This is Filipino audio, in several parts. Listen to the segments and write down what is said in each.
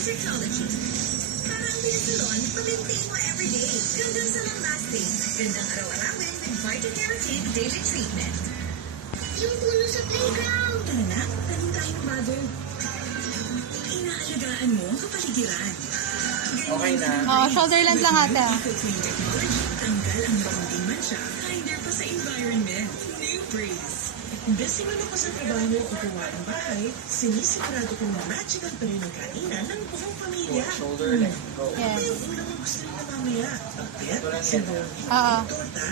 Sexology. Para ang pinasalon, pag-maintain mo everyday. Gandang sa long-lasting. Gandang araw-arawin with Vitacarotene Daily Treatment. Yung puno sa playground. Tara na, tanim tayo ng bago. Inaalagaan mo ang kapaligiran. Okay na. Shoulder length lang ate. Eco-clean technology, tanggal ang makunting mancha, kinder pa sa environment. New Breeze. Imbes na ka sa trabaho o gawa ng bahay, sinisigurado kong magical pa rin ang kainan ng buong pamilya. Shoulder length. Go. Ano ba yung ulam ang gusto nila mamaya? Pagpet, sirong, Oo. torta?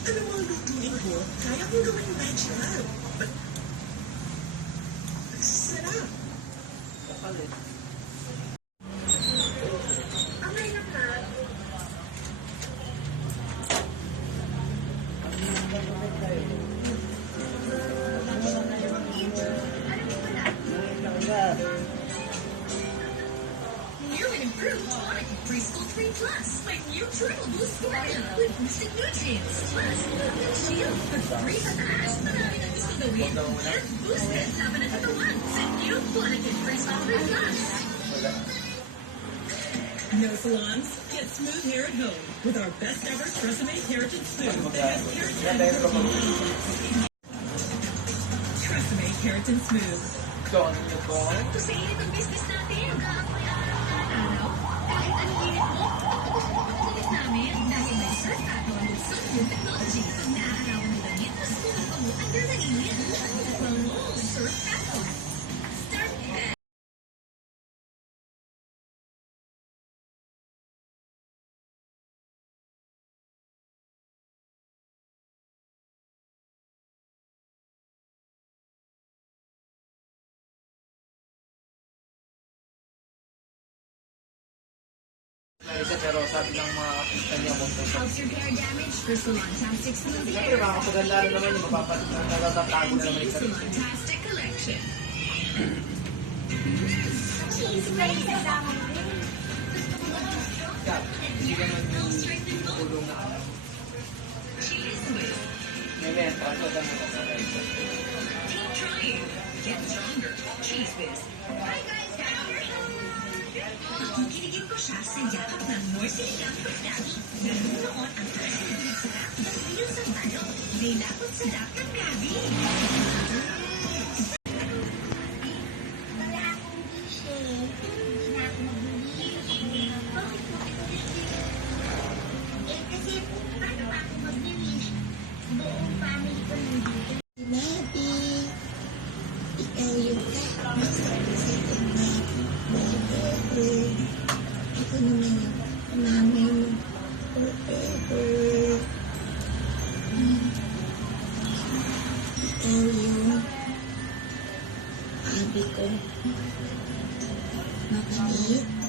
Ano mo ang lutuin ko? Kaya kong gawin magical. Sarap. Kapalit. Amay na ka. New and improved Tonic Preschool 3 Plus. My new Triple Boost formula with boosted nutrients. Plus, Milk Shield. Free pataas. Marami na gusto gawin. Get boosted laban ng katawan sa new Tonic Preschool 3 Plus. No salons, get smooth hair at home with our best ever Tresemme Keratin Smooth that has keratin. Tresemme Keratin Smooth. Doon niyo po. Sakto sa init ang business natin. Araw, kahit anong init mo, gusto mo pagkulit namin dahil may Surf Add-on with Sunroom Technology. Pag naaarawan ng damit, mas kulang pa mo under the init. Bango, Surf Add-on. Start head. Isa pero sabi ng mga kapita niya kung po. Helps your hair damage for Salon-tastic smooth Siyempre, hair. makakapaganda rin naman yung mapapanatatago na naman yung sarili. Salon-tastic collection. Yeah, hindi naman yung tulong na ano. Cheese whiz. Ngayon, kaso dami ka sa kayo. Keep trying. Get stronger. Cheese whiz. Hi guys, kikiligin ko siya sa yakap ng more sinigang from Daddy. Ganun noon ang fresh na binig sarap ng real sa bayo. May lapot sa dap ng Gabi. Wala akong wish eh. Hindi na ako mag-wish. Bakit mo eh, kasi paano pa ako mag-wish? Buong family ko nandito. Baby, ikaw yung mas sa second night. Forever. Ako naman yung nanay mo. Forever. Ikaw yung abi ko. Mabait.